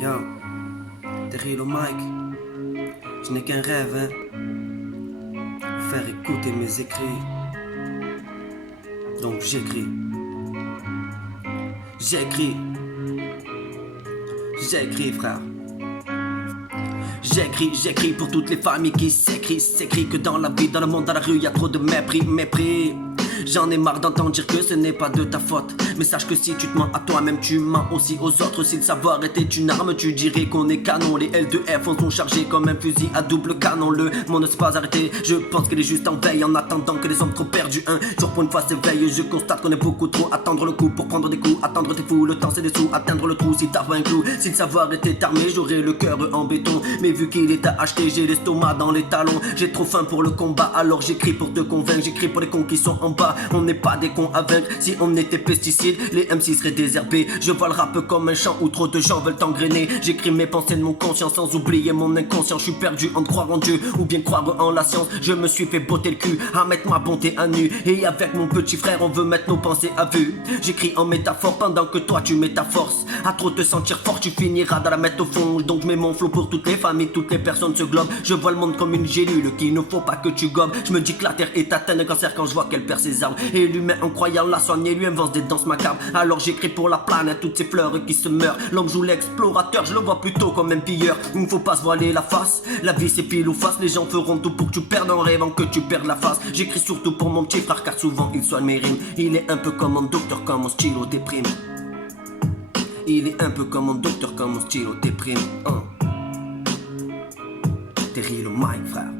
Yo, Terry au Mike, je n'ai qu'un rêve, hein. Faire écouter mes écrits. Donc j'écris. J'écris. J'écris, frère. J'écris pour toutes les familles qui s'écrit que dans la vie, dans le monde, dans la rue, y a trop de mépris. J'en ai marre d'entendre dire que ce n'est pas de ta faute. Mais sache que si tu te mens à toi-même, tu mens aussi aux autres. Si le savoir était une arme, tu dirais qu'on est canon. Les L2F sont chargés comme un fusil à double canon. Le monde ne s'est pas arrêté, je pense qu'il est juste en veille. En attendant que les hommes trop perdus un jour pour une fois s'éveillent. Je constate qu'on est beaucoup trop attendre le coup pour prendre des coups. Attendre t'es fou, le temps c'est des sous. Atteindre le trou si t'as pas un clou. Si le savoir était armé, j'aurais le cœur en béton. Mais vu qu'il est à acheter, j'ai l'estomac dans les talons. J'ai trop faim pour le combat, alors j'écris pour te convaincre. J'écris pour les cons qui sont en bas. On n'est pas des cons à vaincre. Si on était pesticides, les MC seraient désherbés. Je vois le rap comme un champ où trop de gens veulent engrainer. J'écris mes pensées de mon conscient sans oublier mon inconscient. Je suis perdu entre croire en Dieu ou bien croire en la science. Je me suis fait botter le cul à mettre ma bonté à nu. Et avec mon petit frère, on veut mettre nos pensées à vue. J'écris en métaphore pendant que toi tu mets ta force. À trop te sentir fort, tu finiras dans la mettre au fond. Donc je mets mon flow pour toutes les familles, toutes les personnes se globent. Je vois le monde comme une gélule qu'il ne faut pas que tu gobes. Je me dis que la terre est atteinte d'un cancer quand je vois qu'elle perd ses arbres. Et l'humain en croyant la soigner lui invente des danses macabres. Alors j'écris pour la planète, toutes ces fleurs qui se meurent. L'homme joue l'explorateur, je le vois plutôt comme un pilleur. Il ne faut pas se voiler la face, la vie c'est pile ou face. Les gens feront tout pour que tu perdes en rêvant que tu perdes la face. J'écris surtout pour mon petit frère car souvent il soigne mes rimes. Il est un peu comme mon docteur quand mon stylo déprime. Il est un peu comme mon docteur quand mon stylo déprime. Terry le mic, frère.